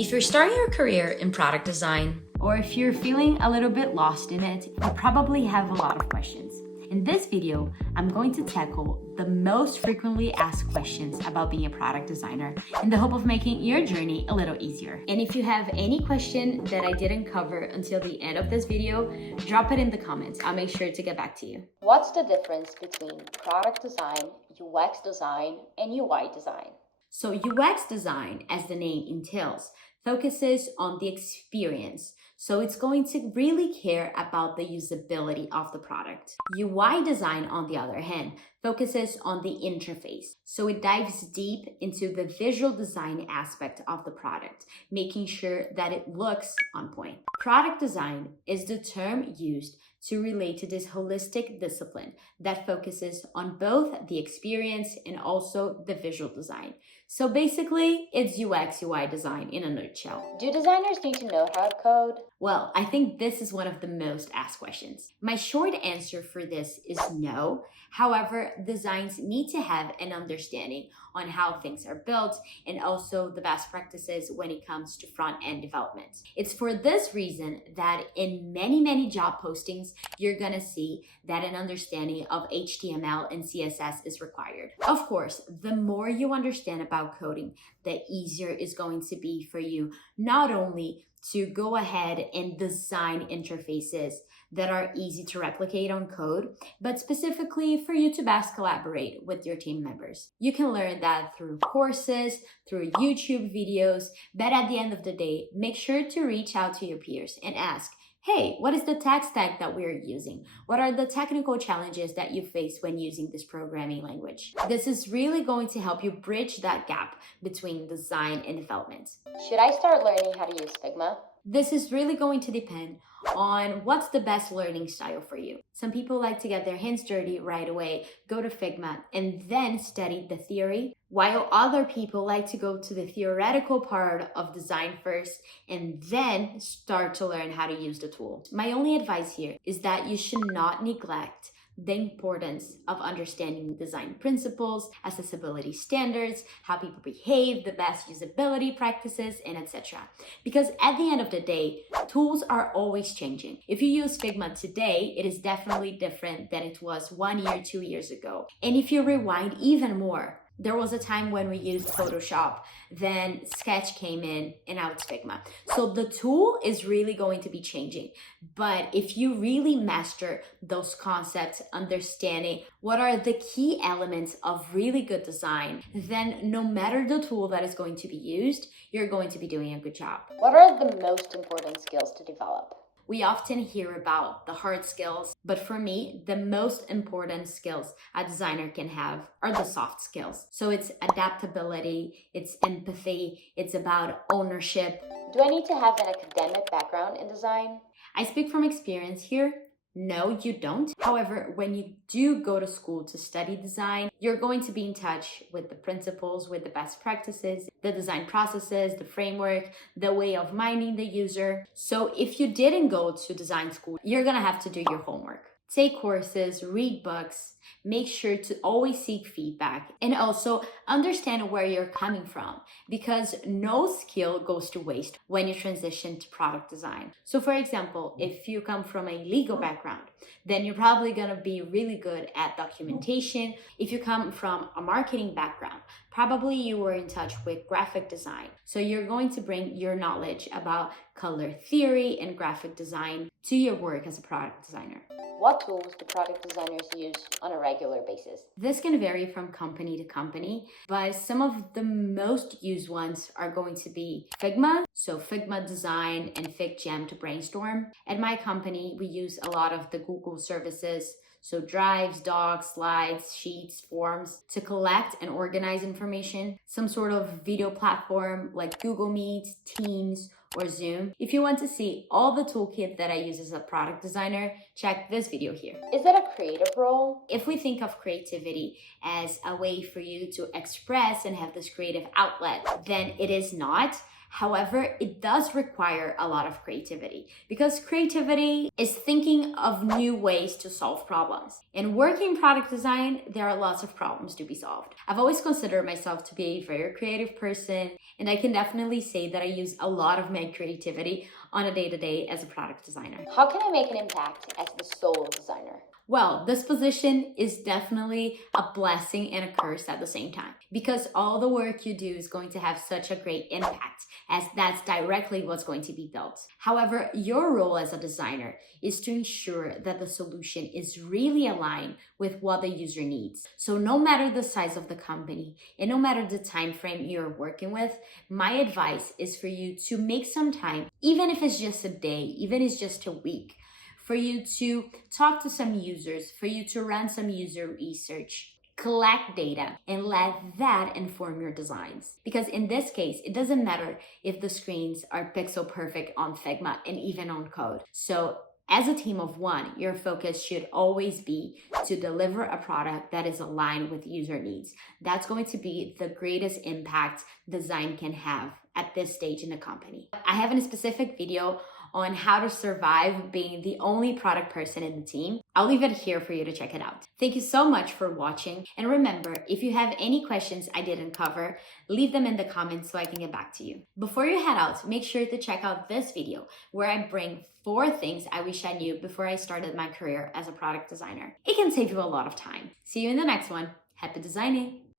If you're starting your career in product design, or if you're feeling a little bit lost in it, you probably have a lot of questions. In this video, I'm going to tackle the most frequently asked questions about being a product designer in the hope of making your journey a little easier. And if you have any question that I didn't cover until the end of this video, drop it in the comments. I'll make sure to get back to you. What's the difference between product design, UX design, and UI design? So UX design, as the name entails, focuses on the experience. So it's going to really care about the usability of the product. UI design, on the other hand, focuses on the interface. So it dives deep into the visual design aspect of the product, making sure that it looks on point. Product design is the term used to relate to this holistic discipline that focuses on both the experience and also the visual design. So basically, it's UX UI design in a nutshell. Do designers need to know how to code? Well, I think this is one of the most asked questions. My short answer for this is no. However, designs need to have an understanding on how things are built and also the best practices when it comes to front-end development. It's for this reason that in many job postings, you're gonna see that an understanding of HTML and CSS is required. Of course, the more you understand about coding, the easier it's going to be for you not only to go ahead and design interfaces that are easy to replicate on code, but specifically for you to best collaborate with your team members. You can learn that through courses, through YouTube videos, but at the end of the day, make sure to reach out to your peers and ask, hey, what is the tech stack that we're using? What are the technical challenges that you face when using this programming language? This is really going to help you bridge that gap between design and development. Should I start learning how to use Figma? This is really going to depend on what's the best learning style for you. Some people like to get their hands dirty right away, go to Figma, and then study the theory, while other people like to go to the theoretical part of design first and then start to learn how to use the tool. My only advice here is that you should not neglect the importance of understanding design principles, accessibility standards, how people behave, the best usability practices, and etc. Because at the end of the day, tools are always changing. If you use Figma today, it is definitely different than it was 1 year, 2 years ago. And if you rewind even more, there was a time when we used Photoshop, then Sketch came in, and now it's Figma. So the tool is really going to be changing. But if you really master those concepts, understanding what are the key elements of really good design, then no matter the tool that is going to be used, you're going to be doing a good job. What are the most important skills to develop? We often hear about the hard skills, but for me, the most important skills a designer can have are the soft skills. So it's adaptability, it's empathy, it's about ownership. Do I need to have an academic background in design? I speak from experience here. No, you don't. However, when you do go to school to study design, you're going to be in touch with the principles, with the best practices, the design processes, the framework, the way of minding the user. So if you didn't go to design school, you're gonna have to do your homework. Take courses, read books, make sure to always seek feedback, and also understand where you're coming from, because no skill goes to waste when you transition to product design. So for example, if you come from a legal background, then you're probably gonna be really good at documentation. If you come from a marketing background, probably you were in touch with graphic design. So you're going to bring your knowledge about color theory and graphic design to your work as a product designer. What tools do product designers use on a regular basis? This can vary from company to company, but some of the most used ones are going to be Figma, so Figma Design and FigJam to brainstorm. At my company, we use a lot of the Google services, so drives, docs, slides, sheets, forms to collect and organize information, some sort of video platform like Google Meet, Teams, or Zoom. If you want to see all the toolkit that I use as a product designer, check this video here. Is that a creative role? If we think of creativity as a way for you to express and have this creative outlet, then it is not. However, it does require a lot of creativity because creativity is thinking of new ways to solve problems. In working product design, there are lots of problems to be solved. I've always considered myself to be a very creative person, and I can definitely say that I use a lot of my creativity on a day-to-day as a product designer. How can I make an impact as the solo designer? Well, this position is definitely a blessing and a curse at the same time because all the work you do is going to have such a great impact as that's directly what's going to be built. However, your role as a designer is to ensure that the solution is really aligned with what the user needs. So no matter the size of the company and no matter the time frame you're working with, my advice is for you to make some time, even if it's just a day, even if it's just a week, for you to talk to some users, for you to run some user research, collect data, and let that inform your designs. Because in this case, it doesn't matter if the screens are pixel perfect on Figma and even on code. So as a team of one, your focus should always be to deliver a product that is aligned with user needs. That's going to be the greatest impact design can have at this stage in the company. I have a specific video on how to survive being the only product person in the team. I'll leave it here for you to check it out. Thank you so much for watching. And remember, if you have any questions I didn't cover, leave them in the comments so I can get back to you. Before you head out, make sure to check out this video where I bring 4 things I wish I knew before I started my career as a product designer. It can save you a lot of time. See you in the next one. Happy designing!